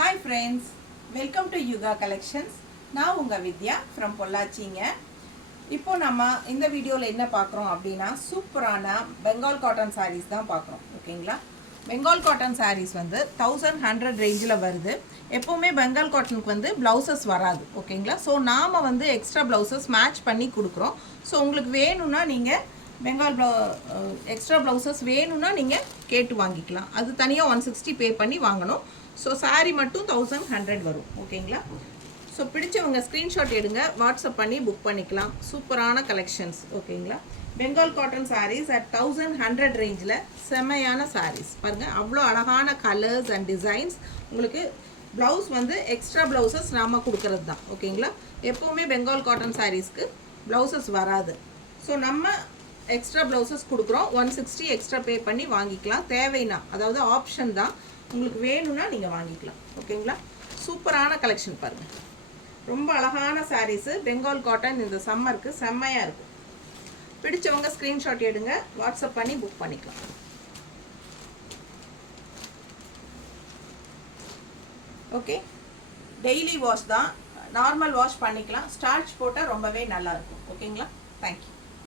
Hi friends, welcome to Yuga Collections. நான் உங்க வித்யா from பொள்ளாச்சிங்க. இப்போ நம்ம இந்த வீடியோல என்ன பார்க்கறோம் அப்படினா சூப்பரான பெங்கால் காட்டன் sarees தான் பார்க்கறோம். ஓகேங்களா? பெங்கால் காட்டன் sarees வந்து 1100 ரேஞ்சில வருது. எப்பவுமே பெங்கால் காட்டனுக்கு வந்து blouses வராது. ஓகேங்களா? சோ நாம வந்து எக்ஸ்ட்ரா blouses மேட்ச் பண்ணி கொடுக்கிறோம். சோ உங்களுக்கு வேணும்னா நீங்க பெங்கால் எக்ஸ்ட்ரா blouses வேணும்னா நீங்க கேட்டு வாங்கிக்கலாம். அது தனியா 160 பே பண்ணி வாங்கணும். ஸோ சாரீ மட்டும் 1100 வரும். ஓகேங்களா? ஸோ பிடிச்சவங்க ஸ்க்ரீன்ஷாட் எடுங்க, வாட்ஸ்அப் பண்ணி புக் பண்ணிக்கலாம். சூப்பரான கலெக்ஷன்ஸ். ஓகேங்களா? பெங்கால் காட்டன் சாரீஸ் அட் 1100 ரேஞ்சில் செம்மையான சாரீஸ் பாருங்கள். அவ்வளோ அழகான கலர்ஸ் அண்ட் டிசைன்ஸ். உங்களுக்கு ப்ளவுஸ் வந்து எக்ஸ்ட்ரா ப்ளவுசஸ் நாம் கொடுக்கறது தான். ஓகேங்களா? எப்போவுமே பெங்கால் காட்டன் சாரீஸ்க்கு ப்ளவுசஸ் வராது. ஸோ நம்ம எக்ஸ்ட்ரா ப்ளவுசஸ் கொடுக்குறோம். 160 எக்ஸ்ட்ரா பே பண்ணி வாங்கிக்கலாம். தேவைன்னா, அதாவது ஆப்ஷன் தான். உங்களுக்கு வேணும்னா நீங்கள் வாங்கிக்கலாம். ஓகேங்களா? சூப்பரான கலெக்ஷன் பாருங்கள். ரொம்ப அழகான சாரீஸு. பெங்கால் காட்டன் இந்த சம்மருக்கு செம்மையாக இருக்கும். பிடிச்சவங்க ஸ்க்ரீன்ஷாட் எடுங்க, வாட்ஸ்அப் பண்ணி புக் பண்ணிக்கலாம். ஓகே, டெய்லி வாஷ் தான், நார்மல் வாஷ் பண்ணிக்கலாம். ஸ்டார்ச் போட்டால் ரொம்பவே நல்லாயிருக்கும். ஓகேங்களா? தேங்க்யூ.